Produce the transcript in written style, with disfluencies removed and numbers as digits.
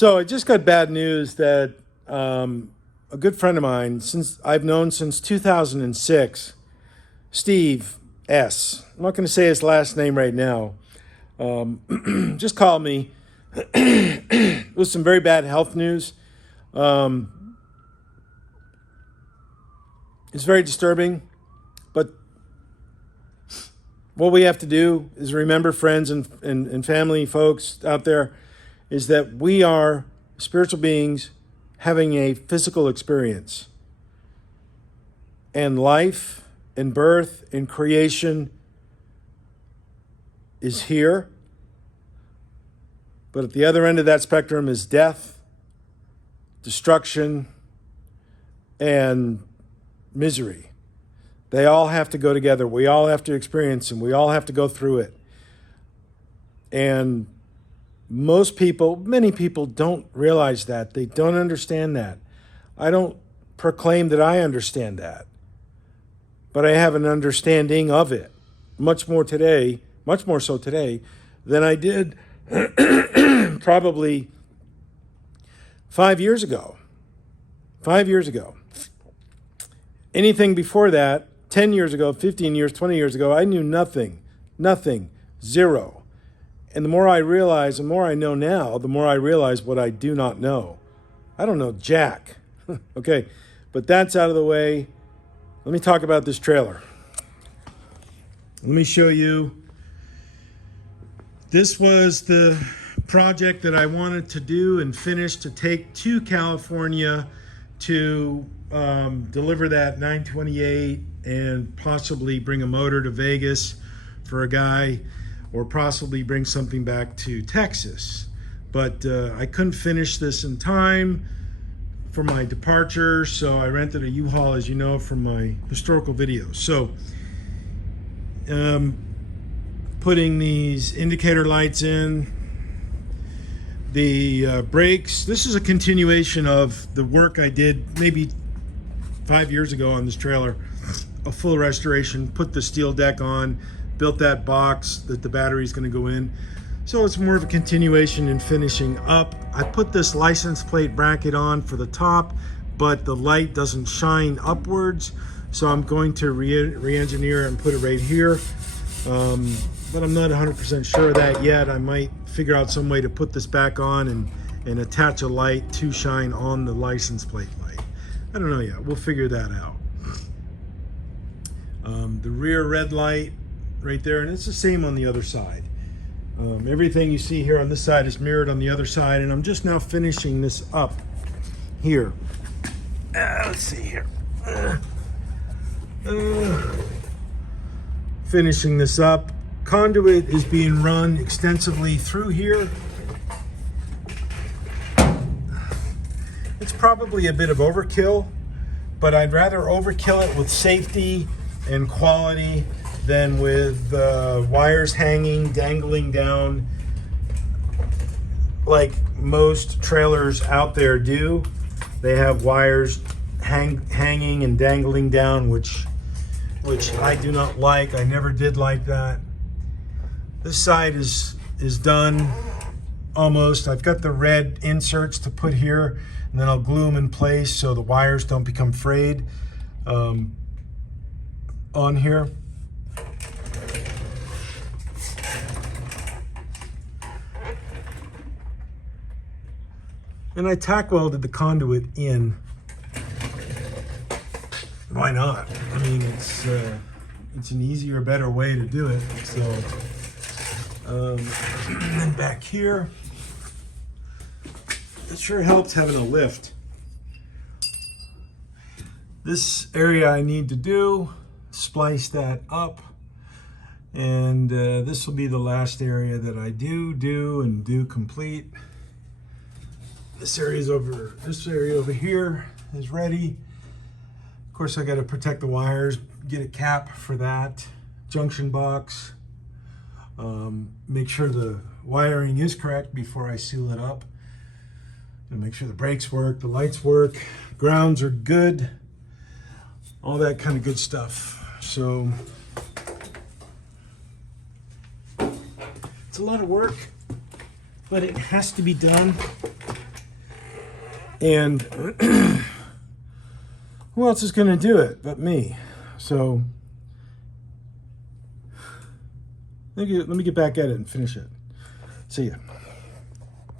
So I just got bad news that a good friend of mine, since I've known since 2006, Steve S. I'm not going to say his last name right now. Just called me with some very bad health news. It's very disturbing, but what we have to do is remember, friends and family folks out there, is that we are spiritual beings having a physical experience. And life and birth and creation is here. But at the other end of that spectrum is death, destruction, and misery. They all have to go together. We all have to experience them. We all have to go through it. And most people, many people don't realize that. They don't understand that. I don't proclaim that I understand that. But I have an understanding of it. Much more so today than I did probably 5 years ago. 5 years ago. Anything before that, 10 years ago, 15 years, 20 years ago, I knew nothing, zero. And the more I realize, the more I know now, the more I realize what I do not know. I don't know jack. Okay, but that's out of the way. Let me talk about this trailer. Let me show you. This was the project that I wanted to do and finish to take to California to deliver that 928 and possibly bring a motor to Vegas for a guy, or possibly bring something back to Texas. But I couldn't finish this in time for my departure, so I rented a U-Haul, as you know, from my historical videos. So putting these indicator lights in, the brakes. This is a continuation of the work I did maybe 5 years ago on this trailer. A full restoration, put the steel deck on, built that box that the battery is going to go in. So it's more of a continuation and finishing up. I put this license plate bracket on for the top, but the light doesn't shine upwards. So I'm going to re-engineer it and put it right here. But I'm not 100% sure of that yet. I might figure out some way to put this back on and attach a light to shine on the license plate light. I don't know yet. We'll figure that out. The rear red light right there, and it's the same on the other side. Everything you see here on this side is mirrored on the other side, and I'm just now finishing this up here. Let's see here. Finishing this up. Conduit is being run extensively through here. It's probably a bit of overkill, but I'd rather overkill it with safety and quality than with wires hanging, dangling down like most trailers out there do. They have wires hanging and dangling down, which I do not like. I never did like that. This side is done almost. I've got the red inserts to put here, and then I'll glue them in place so the wires don't become frayed on here. And I tack welded the conduit in. Why not? I mean, it's an easier, better way to do it. So, and then back here, it sure helps having a lift. This area I need to do, splice that up, and this will be the last area that I do complete. This area over here is ready. Of course, I got to protect the wires, get a cap for that, junction box, make sure the wiring is correct before I seal it up, and make sure the brakes work, the lights work, grounds are good, all that kind of good stuff. So it's a lot of work, but it has to be done. And who else is going to do it but me? So let me get back at it and finish it. See ya.